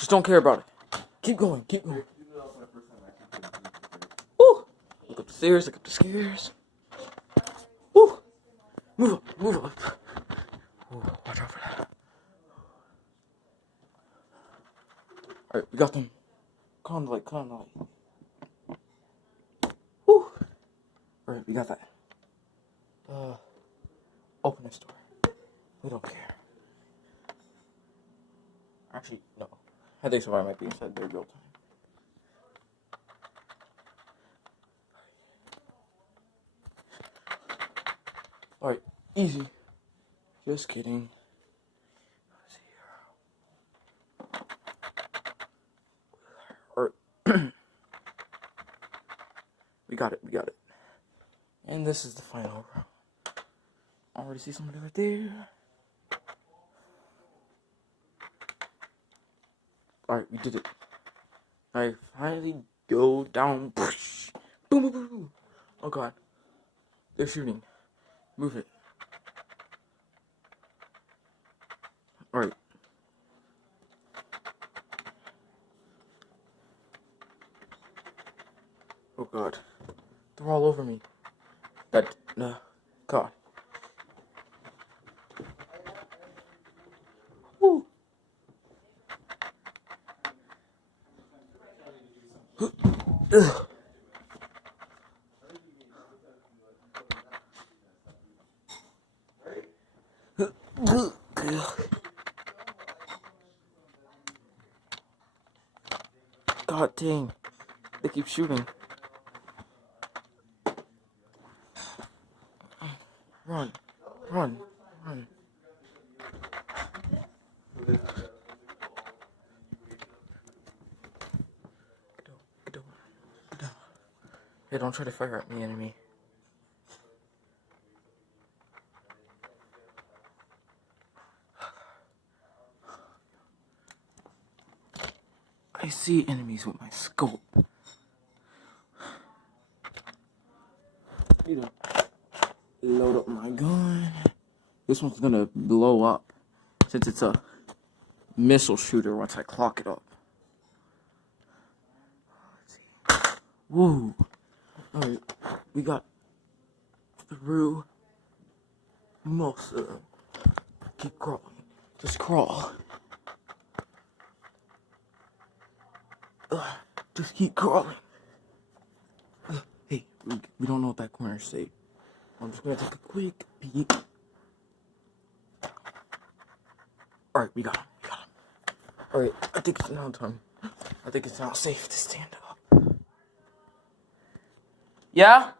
Just don't care about it. Keep going, keep going. Woo! Look up the stairs, look up the stairs. Woo! Move up, move up. Ooh, watch out for that. Alright, we got them. Calm the light, calm the light. Woo! Alright, we got that. Open this door. We don't care. Actually, no. I think somebody might be inside there real time. Alright, easy. Just kidding. Let's see here. Alright. We got it, we got it. And this is the final room. I already see somebody right there. Alright, we did it. I finally go down. Boom, boom, boom, boom. Oh god. They're shooting. Move it. Alright. Oh god. They're all over me. God. Woo. Ugh. God dang. They keep shooting. Run. Run. Run. Get over. Hey, don't try to fire at me, enemy. I see enemies with my scope. Need to load up my gun. This one's gonna blow up since it's a missile shooter once I clock it up. Let's see. Woo! Alright, we got through most of them. Keep crawling. Just crawl. Just keep crawling. Hey, we don't know what that corner say. I'm just gonna take a quick peek. Alright, we got him. Alright, I think it's now time. I think it's now safe to stand up. Yeah?